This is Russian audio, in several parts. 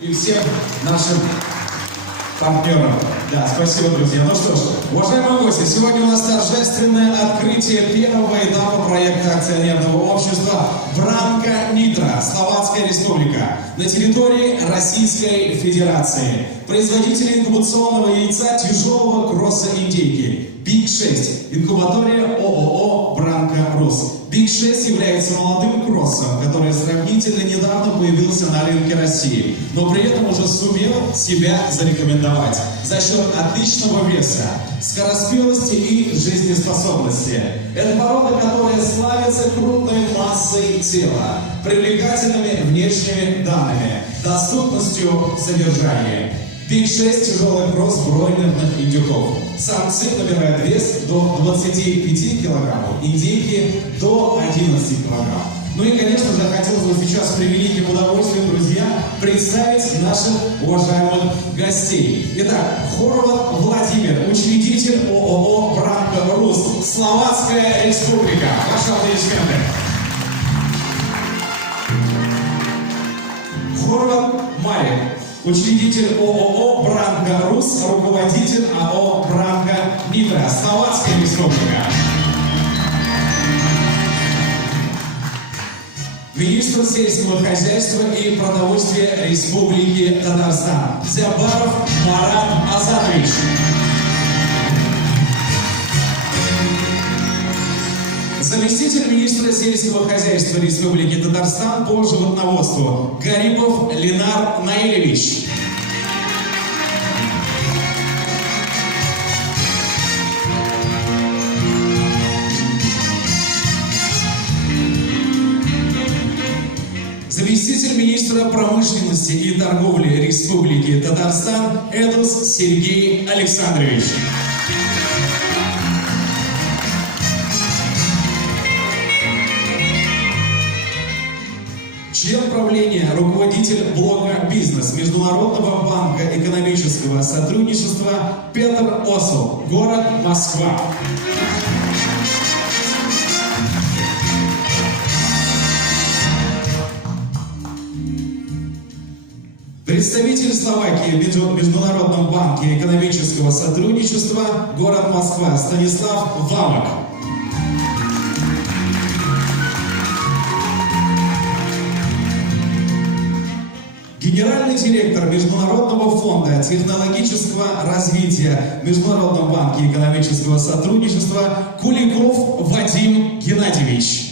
И всем нашим партнерам. Да, спасибо, друзья. Ну что ж, уважаемые гости, сегодня у нас торжественное открытие первого этапа проекта акционерного общества «Бранка Нитро. Словацкая Республика» на территории Российской Федерации. Производители инкубационного яйца тяжелого кросса индейки Big 6, инкубатория ООО «Бранка Рус». Big 6 является молодым кроссом, который сравнительно недавно появился на рынке России, но при этом уже сумел себя зарекомендовать за счет отличного веса, скороспелости и жизнеспособности. Это порода, которая славится крупной массой тела, привлекательными внешними данными, доступностью содержания. Big 6 тяжелый кросс бройлерных индюков. Самцы набирают вес до 25 килограммов, индейки до 11 килограмм. Ну и, конечно же, хотелось бы сейчас с превеликим удовольствием, друзья, представить наших уважаемых гостей. Итак, Хорват Владимир, учредитель ООО «Бранка Рус», Словацкая Республика. Ваши аплодисменты. Хорват Марик, учредитель ООО «Бранка Рус», руководитель АО «Бранка Нитро», Словацкая Республика. Министр сельского хозяйства и продовольствия Республики Татарстан Зябаров Марат Азатович. Заместитель министра сельского хозяйства Республики Татарстан по животноводству Гарипов Ленар Наилевич. Заместитель министра промышленности и торговли Республики Татарстан Эдус Сергей Александрович. Член правления, руководитель блока «Бизнес» Международного банка экономического сотрудничества Петр Осел, город Москва. Представитель Словакии в Международном банке экономического сотрудничества, город Москва, Станислав Вамок. Генеральный директор Международного фонда технологического развития в Международном банке экономического сотрудничества Куликов Вадим Геннадьевич.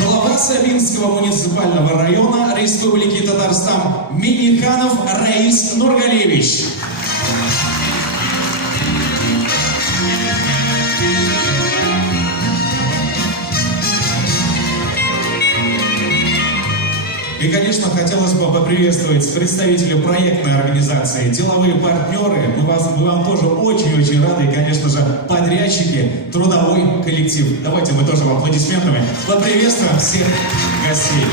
Глава Савинского муниципального района Республики Татарстан Миниханов Раис Нургалевич. И, конечно, хотелось бы поприветствовать представителей проектной организации, деловые партнеры. Мы вам тоже очень-очень рады. И, конечно же, подрядчики, трудовой коллектив. Давайте мы тоже аплодисментами поприветствуем всех гостей.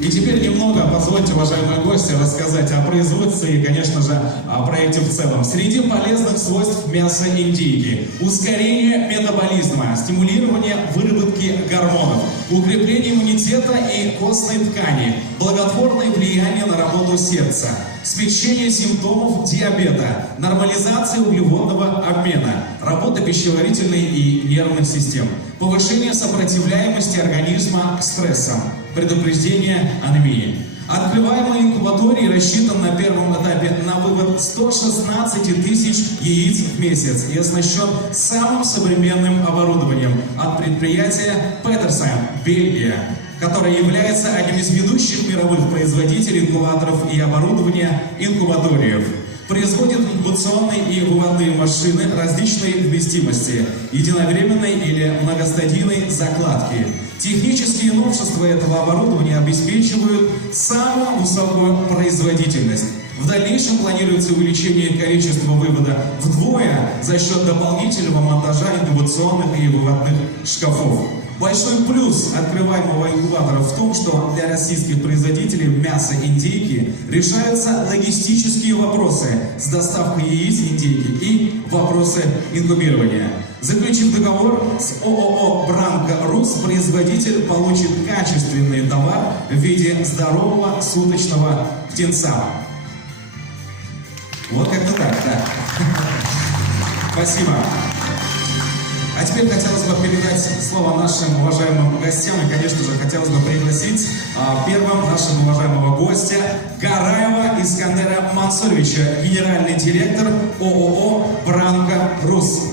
И теперь немного, позвольте, уважаемые гости, рассказать о производстве и, конечно же, о проекте в целом. Среди полезных свойств мяса индейки: ускорение метаболизма, стимулирование выработки гормонов, укрепление иммунитета и костной ткани, благотворное влияние на работу сердца, смягчение симптомов диабета, нормализация углеводного обмена, работа пищеварительной и нервных систем, повышение сопротивляемости организма к стрессам, предупреждение анемии. Открываемый инкубаторий рассчитан на первом этапе на вывод 116 тысяч яиц в месяц и оснащен самым современным оборудованием от предприятия Петерсон, Бельгия, которое является одним из ведущих мировых производителей инкубаторов и оборудования инкубаториев. Производит инкубационные и выводные машины различной вместимости, единовременной или многостадийной закладки. Технические новшества этого оборудования обеспечивают самую высокую производительность. В дальнейшем планируется увеличение количества вывода вдвое за счет дополнительного монтажа инкубационных и выводных шкафов. Большой плюс открываемого инкубатора в том, что для российских производителей мяса индейки решаются логистические вопросы с доставкой яиц индейки и вопросы инкубирования. Заключив договор с ООО «Бранко Рус», производитель получит качественный товар в виде здорового суточного птенца. Вот как-то так, да. Спасибо. А теперь хотелось бы передать слово нашим уважаемым гостям. И, конечно же, хотелось бы пригласить первым нашего уважаемого гостя Гараева Искандера Мансуровича, генеральный директор ООО «Бранко Рус».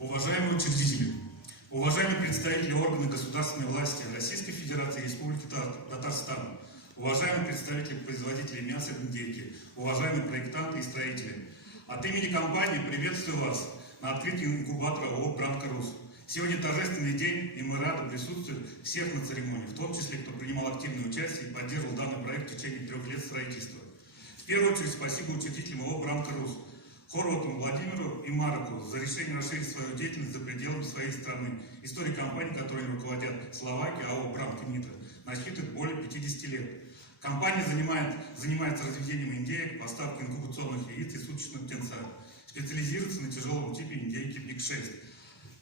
Уважаемые учредители, уважаемые представители органов государственной власти Российской Федерации и Республики Татарстан, уважаемые представители производителей мяса и индейки, уважаемые проектанты и строители. От имени компании приветствую вас на открытии инкубатора ООО «Бранко Рус». Сегодня торжественный день, и мы рады присутствию всех на церемонии, в том числе, кто принимал активное участие и поддерживал данный проект в течение 3 лет строительства. В первую очередь спасибо учредителям ООО «Бранко Рус», Хорвату Владимиру и Марку за решение расширить свою деятельность за пределами своей страны. История компании, которой руководят Словакия, ООО «Бранко Нитро», насчитывает более 50 лет. Компания занимается разведением индеек, поставкой инкубационных яиц и суточных птенца. Специализируется на тяжелом типе индейки ПИК-6.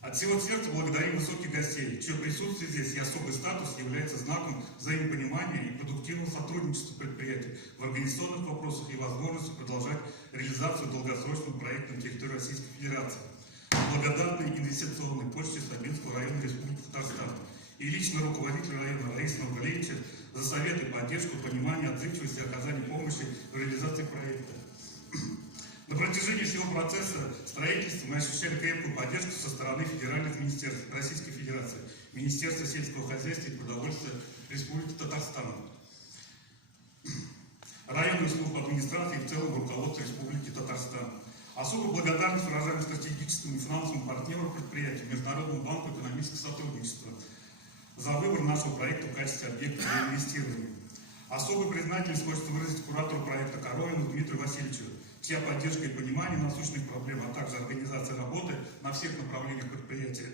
От всего сердца благодарим высоких гостей, чье присутствие здесь и особый статус является знаком взаимопонимания и продуктивного сотрудничества предприятий в организационных вопросах и возможностью продолжать реализацию долгосрочного проекта на территории Российской Федерации. Благодарны инвестиционной почте Сабинского района Республики Татарстан и лично руководителю района Раиса Нургалиевича за советы, поддержку, понимание, отзывчивость и оказание помощи в реализации проекта. На протяжении всего процесса строительства мы ощущали крепкую поддержку со стороны федеральных министерств Российской Федерации, Министерства сельского хозяйства и продовольствия Республики Татарстан, районных служб администрации и в целом руководства Республики Татарстан. Особую благодарность выражаем стратегическим и финансовым партнерам предприятия, Международному банку экономического сотрудничества за выбор нашего проекта в качестве объекта для инвестирования. Особую признательность хочется выразить куратору проекта Коровину Дмитрию Васильевичу, чья поддержка и понимание насущных проблем, а также организация работы на всех направлениях предприятия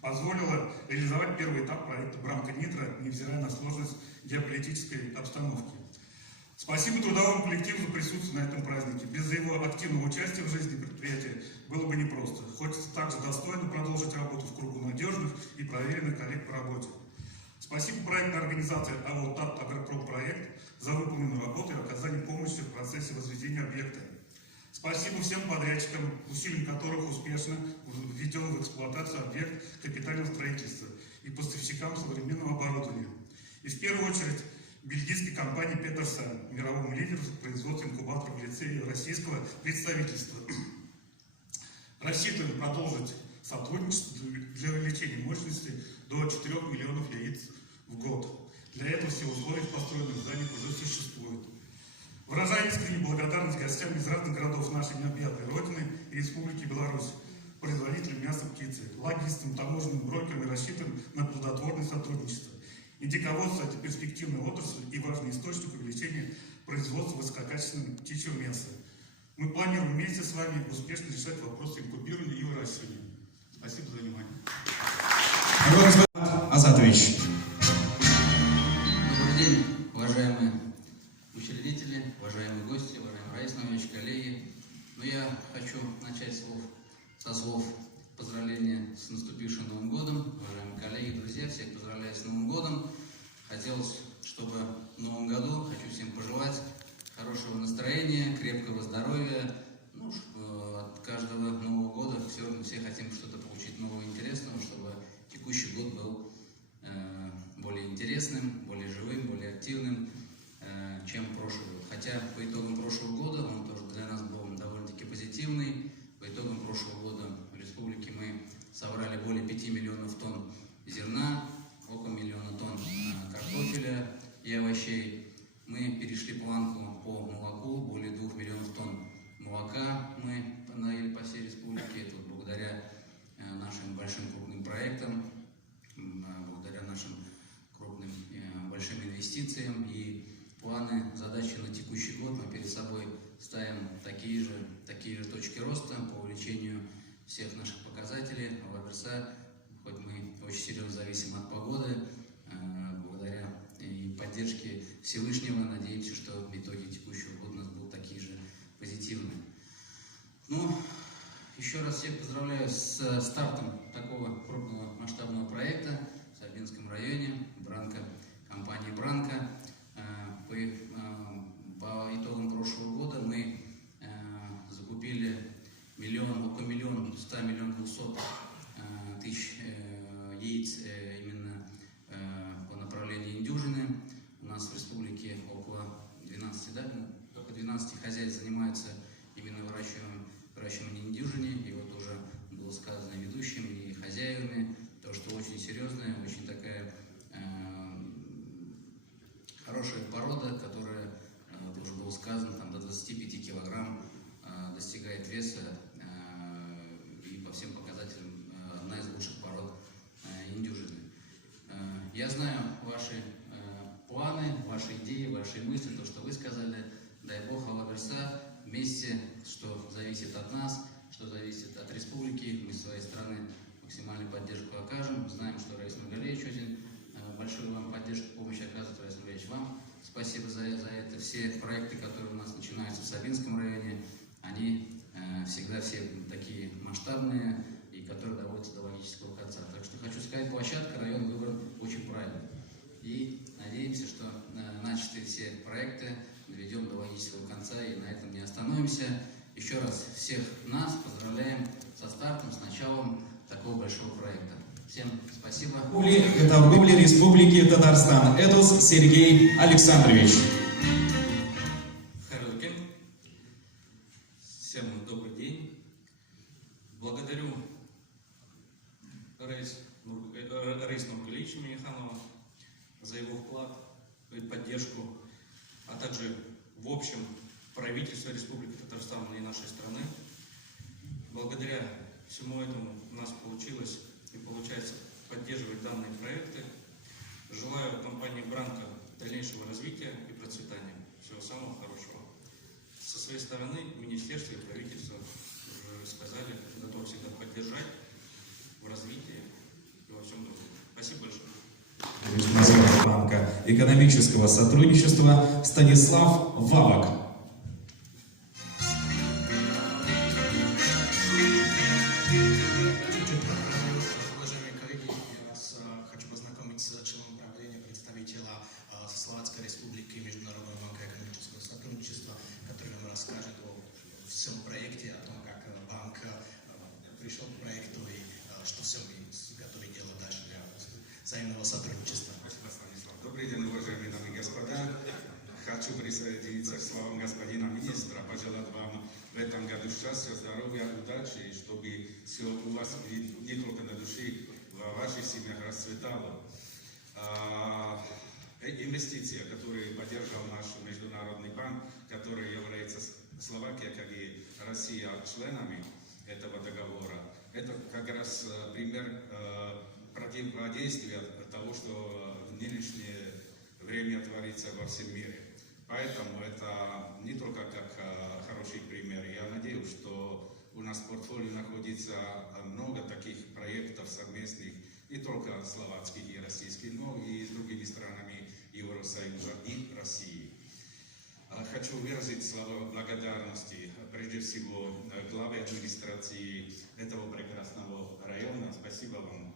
позволила реализовать первый этап проекта «Бранко Нитро», невзирая на сложность геополитической обстановки. Спасибо трудовому коллективу за присутствие на этом празднике. Без его активного участия в жизни предприятия было бы непросто. Хочется также достойно продолжить работу в кругу надежных и проверенных коллег по работе. Спасибо проектной организации АО «ТАТ Агропром-проект» за выполненную работу и оказание помощи в процессе возведения объекта. Спасибо всем подрядчикам, усилием которых успешно введен в эксплуатацию объект капитального строительства и поставщикам современного оборудования. И в первую очередь бельгийской компании Петерсон, мировому лидеру в производстве инкубаторов в лице российского представительства. Рассчитываем продолжить сотрудничество для увеличения мощности до 4 миллионов яиц в год. Для этого все условия в построенных зданиях уже существуют. Выражаю искреннюю благодарность гостям из разных городов нашей необъятной Родины и Республики Беларусь, производителям мяса птицы, логистам, таможенным брокерам и рассчитываем на плодотворное сотрудничество. Индиководство – это перспективная отрасль и важный источник увеличения производства высококачественного птичьего мяса. Мы планируем вместе с вами успешно решать вопросы инкубирования и выращивания. Спасибо за внимание. Азатович. Добрый день, уважаемые учредители, уважаемые гости, уважаемый Раис Наумович, коллеги. Я хочу начать со слов поздравления с наступившим Новым годом. Уважаемые коллеги, друзья, всех поздравляю с Новым годом. Хотелось, чтобы в Новом году, хочу всем пожелать хорошего настроения, крепкого здоровья. От каждого Нового года все хотим что-то получить нового, интересного, чтобы текущий год был более интересным, более живым, более активным, чем прошлый год. Хотя по итогам прошлого года он тоже для нас был довольно-таки позитивный. По итогам прошлого года в республике мы собрали более 5 миллионов тонн зерна, около миллиона тонн картофеля и овощей. Мы перешли планку по молоку, более 2 миллионов тонн молока мы наели по всей республике. Это благодаря нашим большим крупным проектам, благодаря нашим крупным большим инвестициям. И планы, задачи на текущий год. Мы перед собой ставим такие же точки роста по увеличению всех наших показателей. Лаверса, хоть мы очень серьезно зависим от погоды, благодаря и поддержке Всевышнего, надеемся, что итоги текущего года у нас будут такие же позитивные. Ну, еще раз всех поздравляю с стартом такого крупного масштабного проекта в Сабинском районе, компании Бранко. По итогам прошлого года мы закупили около 1 100 200 000 яиц именно по направлению индюжины. У нас в республике около 12 хозяйств занимаются именно выращиванием индюжины. И вот уже было сказано ведущим и хозяевами, то, что очень серьезная, очень такая хорошая порода, которая, уже было сказано, там, до 25 килограмм достигает веса и по всем показателям одна из лучших пород индюжины. Я знаю ваши планы, ваши идеи, ваши мысли, то, что вы сказали. Дай Бог, Лаверса вместе, что зависит от нас, что зависит от республики, мы с своей стороны максимальную поддержку окажем. Знаем, что Раис Нургалиевич очень большую вам поддержку, помощь оказывает. Раис Нургалиевич, вам спасибо за это. Все проекты, которые у нас начинаются в Сабинском районе, они всегда все такие масштабные и которые доводятся до логического конца. Так что хочу сказать, площадка, район выбран очень правильно. И надеемся, что начатые все проекты доведем до логического конца и на этом не остановимся. Еще раз всех нас поздравляем со стартом, с началом такого большого проекта. Всем спасибо. Торговли Республики Татарстан. Эдус Сергей Александрович. Хайрулкин. Всем добрый день. Благодарю Раис Нургалиевича Миниханова за его вклад и поддержку, а также в общем правительство Республики Татарстан и нашей страны. Благодаря всему этому у нас получилось и получается поддерживать данные проекты. Желаю компании Бранко дальнейшего развития и процветания. Всего самого хорошего. Со своей стороны министерство и правительство уже сказали, готовы всегда поддержать в развитии и во всем другом. Спасибо большое. Банка экономического сотрудничества Станислав Вавак. Уважаемые коллеги, я вас хочу познакомить с членом правления представителя Словацкой Республики Международного банка экономического сотрудничества, который нам расскажет о всем проекте, о том, как банк пришел к проекту и что все мы готовы делать дальше для взаимного сотрудничества. Спасибо, Станислав. Добрый день, уважаемые дамы и господа. Хочу присоединиться к словам господина министра, пожелать вам в этом году счастья, здоровья, удачи, и чтобы все у вас не только на душе, в ваших семьях расцветало. Инвестиция, которую поддержал наш Международный банк, который является Словакия, как и Россия, членами этого договора, это как раз пример противодействия того, что в нынешнее время творится во всем мире. Поэтому это не только как хороший пример. Я надеюсь, что у нас в портфолио находится много таких проектов совместных, не только словацких и российских, но и с другими странами Евросоюза и России. Хочу выразить слова благодарности прежде всего главе администрации этого прекрасного района. Спасибо вам.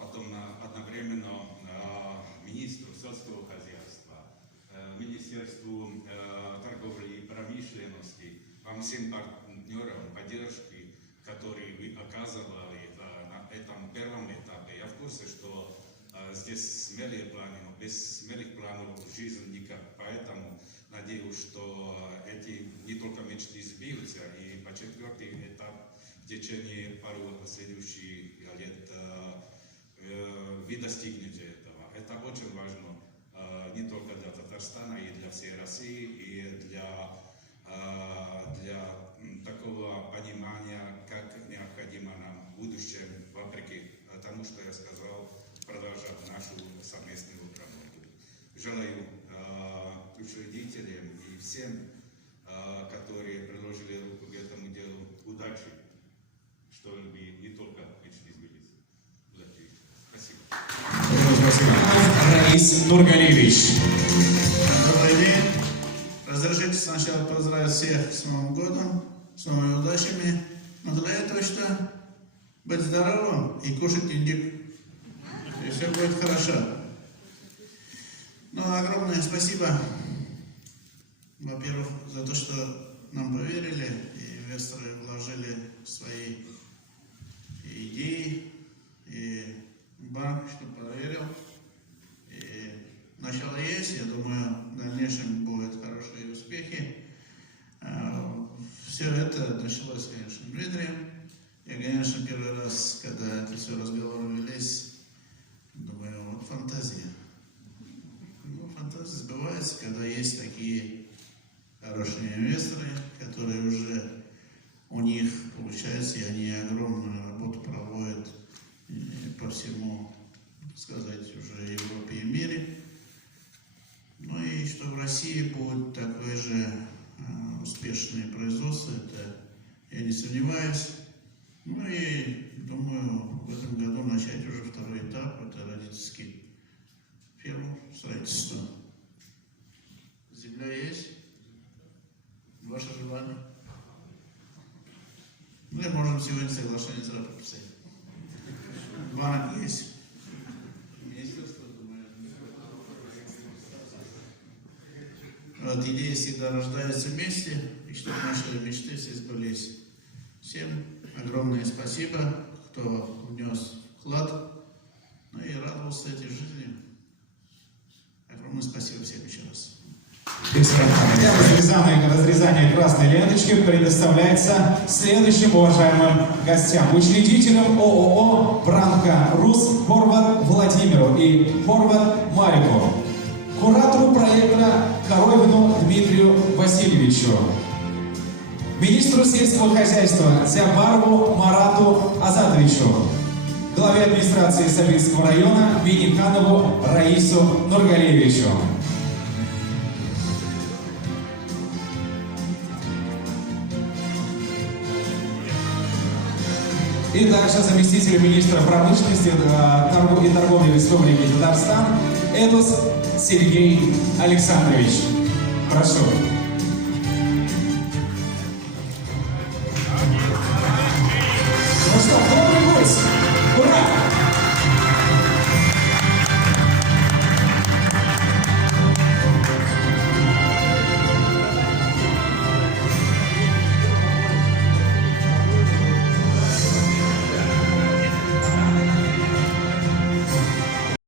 Потом одновременно министру сельского хозяйства, Министерству торговли и промышленности, вам всем партнерам поддержки, которые вы оказывали на этом первом этапе. Я в курсе, что здесь смелые планы, но без смелых планов жизнь никак. Поэтому надеюсь, что эти не только мечты сбьются, и по четвертый этап в течение пару следующих лет вы достигнете этого. Это очень важно не только для Татарстана, и для всей России, и для такого понимания, как необходимо нам в будущем, вопреки тому, что я сказал, продолжать нашу совместную работу. Желаю всем, которые приложили руку к этому делу, удачи, чтобы не только мечты сбылись. Удачи. Спасибо. Большое спасибо. Раис Нургалиевич. Добрый день. Разрешите сначала поздравить всех с Новым годом, с новыми удачами. Но для этого что? Быть здоровым и кушать индик. И все будет хорошо. Ну, огромное спасибо, во-первых, за то, что нам поверили, и инвесторы вложили свои идеи, и банк, что поверил. И начало есть, я думаю, в дальнейшем будут хорошие успехи. Все это началось, конечно, Дмитрием. Я, конечно, первый раз, когда это все разговоры велись, думаю, вот фантазия. Ну, фантазия сбывается, когда есть такие хорошие инвесторы, которые уже у них получается, и они огромную работу проводят по всему, так сказать, уже Европе и мире. Ну и что в России будет такое же успешное производство, это я не сомневаюсь. Ну и думаю, в этом году начать уже второй этап, это родительский ферм, строительство. Земля есть? Ваше желание? Ну и можем сегодня соглашение сразу подписать. Банк есть. Министерство, думаю. Вот идеи всегда рождаются вместе, и чтобы наши мечты все сбылись. Всем огромное спасибо, кто внес вклад, ну и радовался этой жизни. Огромное спасибо всем еще раз. Разрезание красной ленточки предоставляется следующим уважаемым гостям. Учредителям ООО «Бранка Рус» Хорват Владимиру и Хорват Марику. Куратору проекта Коровину Дмитрию Васильевичу. Министру сельского хозяйства Зябарову Марату Азатовичу. Главе администрации Сабинского района Миниханову Раису Нургалиевичу. И также заместителю министра промышленности и торговли Республики Татарстан Эдус Сергей Александрович. Прошу.